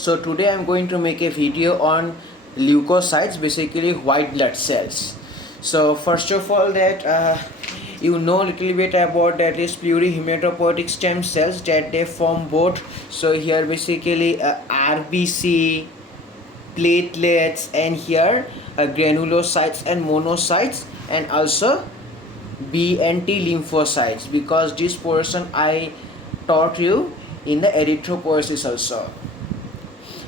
So today I'm going to make a video on leukocytes, basically white blood cells. So first of all, that you know a little bit about that is plurihematopoietic stem cells, that they form both. So here basically RBC, platelets, and here granulocytes and monocytes, and also B and T lymphocytes, because this portion I taught you in the erythropoiesis also.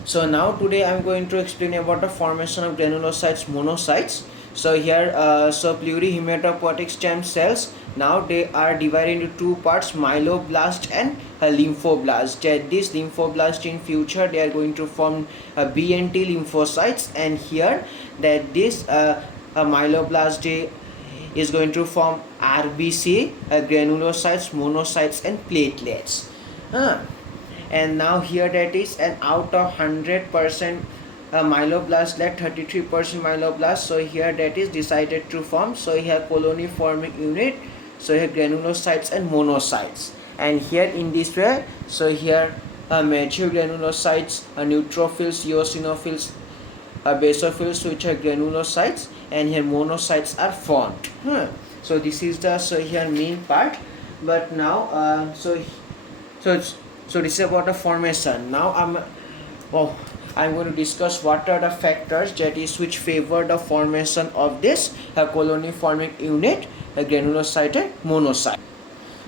So now today I am going to explain about the formation of granulocytes, monocytes. So here plurihematopoietic stem cells, now they are divided into two parts, myeloblast and lymphoblast. That this lymphoblast in future they are going to form B and T lymphocytes, and here that this myeloblast they is going to form RBC, granulocytes, monocytes, and platelets. And now here that is, and out of 100% myeloblast left 33% myeloblast, so here that is decided to form, so here colony forming unit, so here granulocytes and monocytes, and here in this way, so here mature granulocytes, neutrophils, eosinophils, basophils, which are granulocytes, and here monocytes are formed. So this is the here main part. But now so this is about the formation. Now I'm going to discuss what are the factors that is which favor the formation of this colony forming unit, granulocyte and monocyte.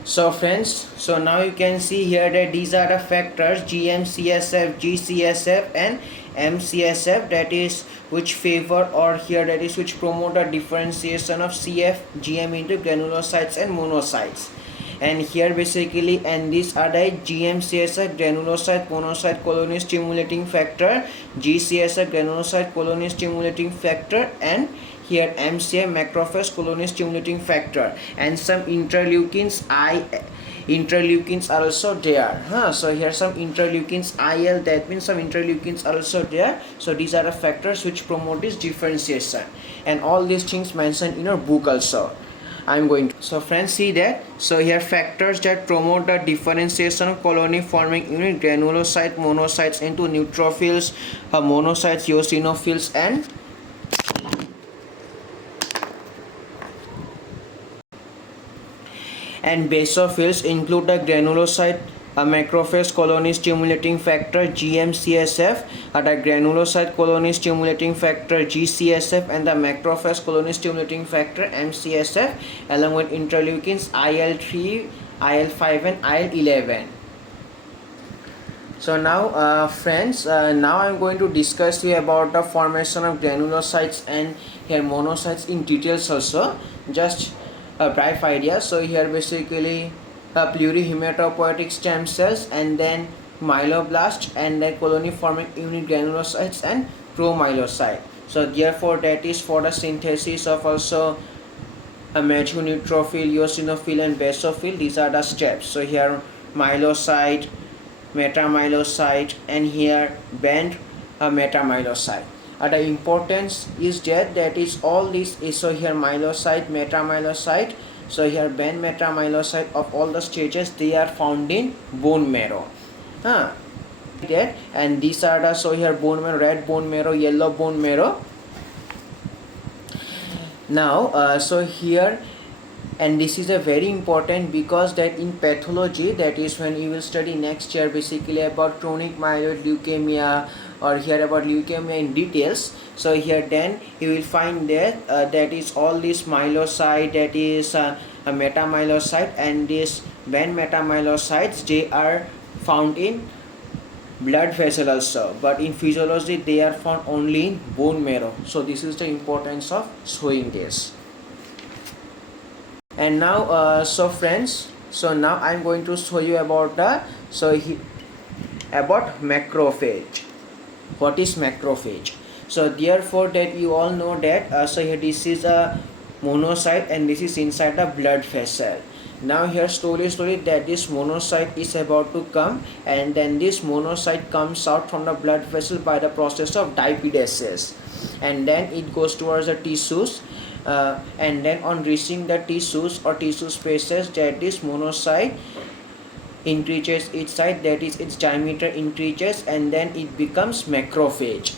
So friends, so now you can see here that these are the factors GM-CSF, G-CSF and M-CSF, that is which favor, or here that is which promote the differentiation of CF, GM into granulocytes and monocytes. And here basically, and these are the GM-CSF, granulocyte monocyte colony stimulating factor, G-CSF, granulocyte colony stimulating factor, and here MCF, macrophage colony stimulating factor, and some interleukins are also there. So here some interleukins IL, that means some interleukins are also there. So these are the factors which promote this differentiation, and all these things mentioned in your book also. I'm going to. So friends, see that. So here factors that promote the differentiation of colony forming unit, granulocyte, monocytes into neutrophils, monocytes, eosinophils, and basophils include the granulocyte, macrophage colony stimulating factor GM-CSF, the granulocyte colony stimulating factor G-CSF, and the macrophage colony stimulating factor M-CSF, along with interleukins IL-3, IL-5 and IL-11. So now friends, now I'm going to discuss you about the formation of granulocytes and here monocytes in details also. Just a brief idea. So here basically plurihematopoietic stem cells, and then myeloblast, and then colony forming unit granulocytes and promyelocyte. So therefore that is for the synthesis of also a mature neutrophil, eosinophil and basophil. These are the steps. So here myelocyte, metamyelocyte, and here band metamyelocyte. The importance is that is all this is, so here myelocyte, metamyelocyte, so here band metamyelocyte of all the stages, they are found in bone marrow. And these are the, so here bone marrow, red bone marrow, yellow bone marrow. Now so here, and this is a very important, because that in pathology, that is when you will study next year basically about chronic myeloid leukemia, or here about leukemia in details. So here then you will find that that is all this myelocyte, that is a metamyelocyte, and this band metamyelocytes, they are found in blood vessel also, but in physiology they are found only in bone marrow. So this is the importance of showing this. And now so friends, so now I'm going to show you about the about macrophage. What is macrophage? So therefore that you all know that so here this is a monocyte, and this is inside the blood vessel. Now here slowly that this monocyte is about to come, and then this monocyte comes out from the blood vessel by the process of diapedesis, and then it goes towards the tissues, and then on reaching the tissues or tissue spaces, that this monocyte increases its size, that is its diameter increases, and then it becomes macrophage.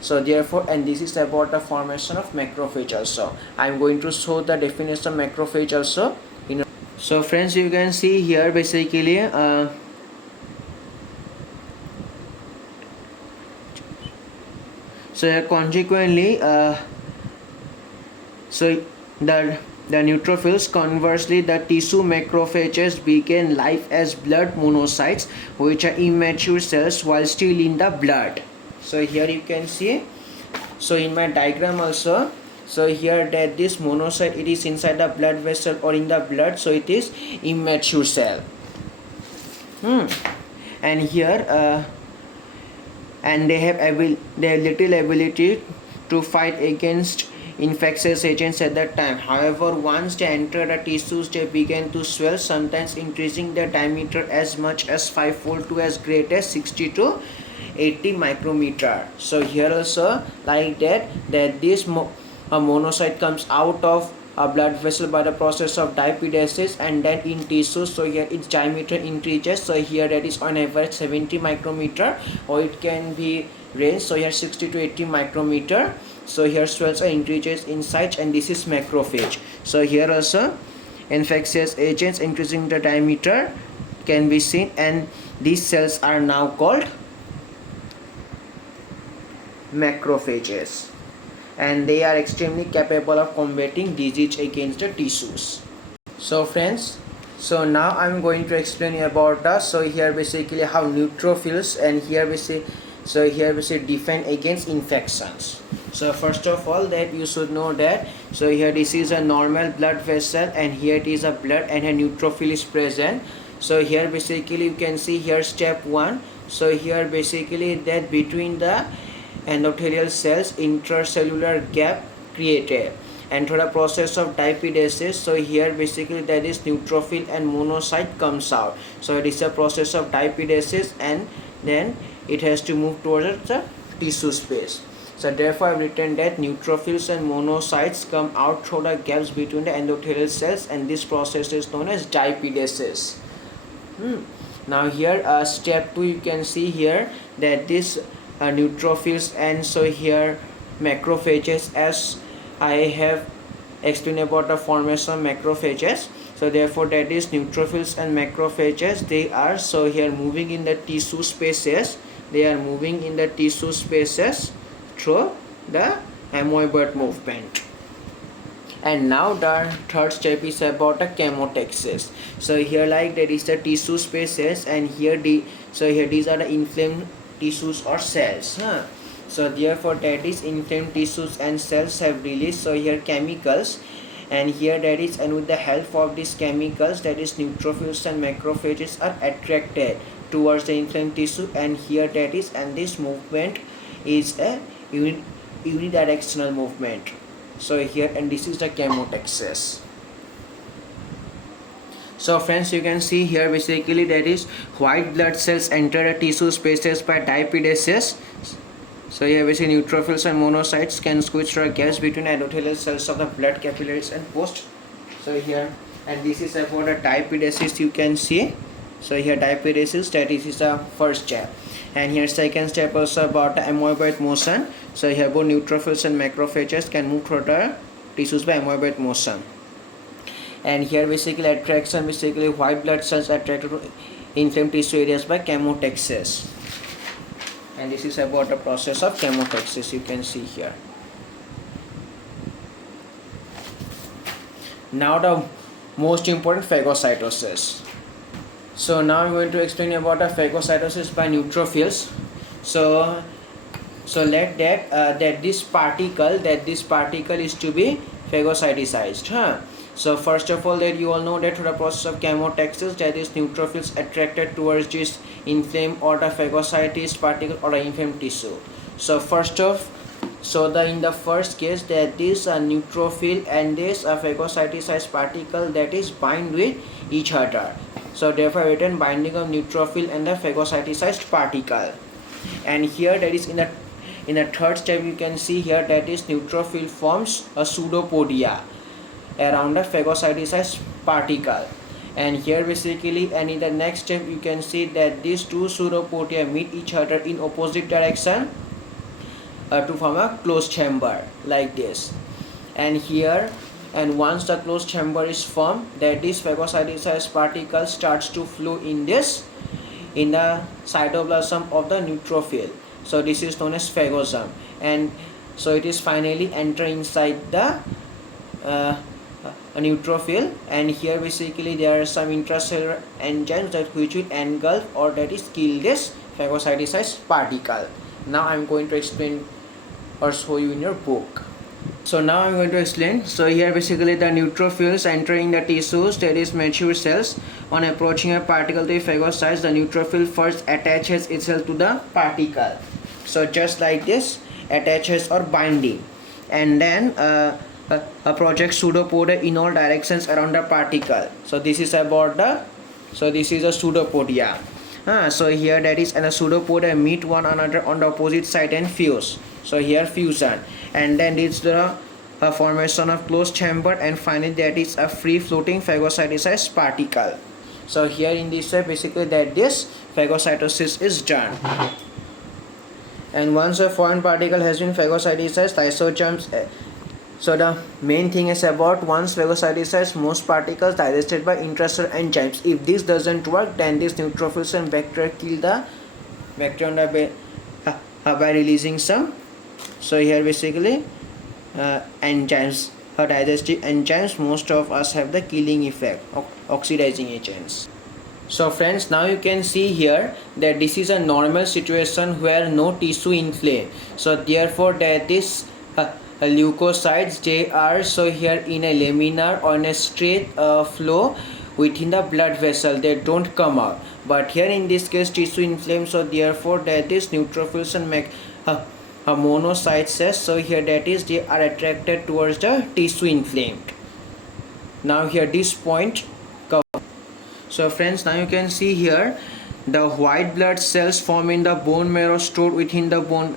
So therefore, and this is about the formation of macrophage also. I am going to show the definition of macrophage also. So friends, you can see here basically so consequently so the neutrophils, conversely the tissue macrophages begin life as blood monocytes, which are immature cells while still in the blood. So here you can see, so in my diagram also, so here that this monocyte, it is inside the blood vessel or in the blood, so it is immature cell. And here and they have little ability to fight against infectious agents at that time. However, once they enter the tissues, they begin to swell, sometimes increasing their diameter as much as 5-fold to as great as 60 to 80 micrometer. So here also like that this monocyte comes out of a blood vessel by the process of diapedesis, and then in tissue, so here its diameter increases. So here that is on average 70 micrometer, or it can be range, so here 60 to 80 micrometer. So here swells or increases in size, and this is macrophage. So here also infectious agents increasing the diameter can be seen, and these cells are now called macrophages, and they are extremely capable of combating disease against the tissues. So friends, so now I'm going to explain about the, so here basically how neutrophils and here basically defend against infections. So first of all, that you should know that, so here this is a normal blood vessel, and here it is a blood, and a neutrophil is present. So here basically you can see here step 1. So here basically that between the endothelial cells intercellular gap created, and through the process of diapedesis, so here basically that is neutrophil and monocyte comes out. So it is a process of diapedesis, and then it has to move towards the tissue space. So therefore I have written that neutrophils and monocytes come out through the gaps between the endothelial cells, and this process is known as diapedesis. Now here step 2, you can see here that this neutrophils, and so here macrophages, as I have explained about the formation of macrophages. So therefore that is neutrophils and macrophages, they are so here moving in the tissue spaces, through the amoeboid movement. And now the third step is about the chemotaxis. So here like there is the tissue spaces, and here these are the inflamed tissues or cells. So therefore that is inflamed tissues and cells have released so here chemicals, and here that is, and with the help of these chemicals, that is neutrophils and macrophages are attracted towards the inflamed tissue, and here that is, and this movement is a unidirectional movement. So here, and this is the chemotaxis. So friends, you can see here basically that is white blood cells enter the tissue spaces by diapedesis. So here basically neutrophils and monocytes can switch through gaps between endothelial cells of the blood capillaries and post. So here, and this is about a diapedesis, you can see. So here diapedesis, that is the first step. And here second step also about the amoeboid motion. So here both neutrophils and macrophages can move through the tissues by amoeboid motion. And here basically attraction, basically white blood cells attracted to inflamed tissue areas by chemotaxis. And this is about the process of chemotaxis, you can see here. Now the most important, phagocytosis. So now I'm going to explain about the phagocytosis by neutrophils. So let that this particle is to be phagocyticized. So first of all, that you all know that through the process of chemotaxis, that is neutrophils attracted towards this inflamed or the phagocytized particle or the inflamed tissue. So in the first case, that this neutrophil and this phagocytized particle that is bind with each other. So therefore written binding of neutrophil and the phagocytized particle. And here that is in the third step, you can see here that is neutrophil forms a pseudopodia around the phagocytized particle, And here basically, and in the next step you can see that these two pseudopodia meet each other in opposite direction to form a closed chamber like this. And here, and once the closed chamber is formed, that this phagocytosis particle starts to flow in this, in the cytoplasm of the neutrophil. So this is known as phagosome, and so it is finally enter inside the a neutrophil. And here basically there are some intracellular enzymes that which will engulf or that is kill this phagocytosis particle. Now I am going to explain or show you in your book. So now I'm going to explain. So here basically the neutrophils entering the tissues, that is mature cells. On approaching a particle, the phagocytes, the neutrophil first attaches itself to the particle. So just like this, attaches or binding, and then projects pseudopodia in all directions around the particle. So this is about the, so this is a pseudopodia. So here that is, and a pseudopodia meet one another on the opposite side and fuse. So here fusion, and then it's the formation of closed chamber, and finally that is a free floating phagocytosis particle. So here in this way basically that this phagocytosis is done. And once a foreign particle has been phagocytized, lysosomes, so the main thing is about once phagocytized, most particles digested by intracellular enzymes. If this doesn't work, then these neutrophils and bacteria kill the bacteria by releasing some. So here basically enzymes, digestive enzymes, most of us have the killing effect, oxidizing agents. So friends, now you can see here that this is a normal situation where no tissue inflame. So therefore that is leukocytes, they are so here in a laminar or in a straight flow within the blood vessel, they don't come out. But here in this case tissue inflamed, so therefore that is neutrophils and monocytes, so here that is they are attracted towards the tissue inflamed. Now here this point cover. So friends, now you can see here the white blood cells form in the bone marrow, stored within the bone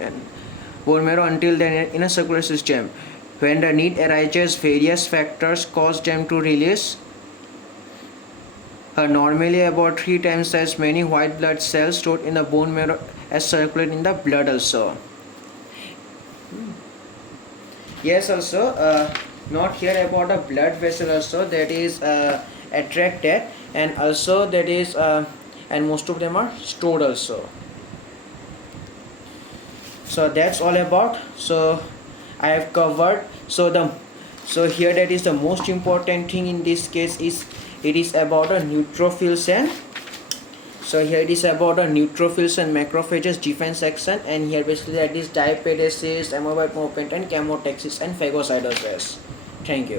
marrow until then in a circular system. When the need arises, various factors cause them to release normally about 3 times as many white blood cells stored in the bone marrow as circulate in the blood also. Yes, also not here about a blood vessel also that is attracted, and also that is and most of them are stored also. So that's all about. So I have covered. So here that is the most important thing in this case is it is about a neutrophils, and so here it is about a neutrophils and macrophages defense action, and here basically that is diapedesis, amoeboid movement, and chemotaxis and phagocytosis. Thank you.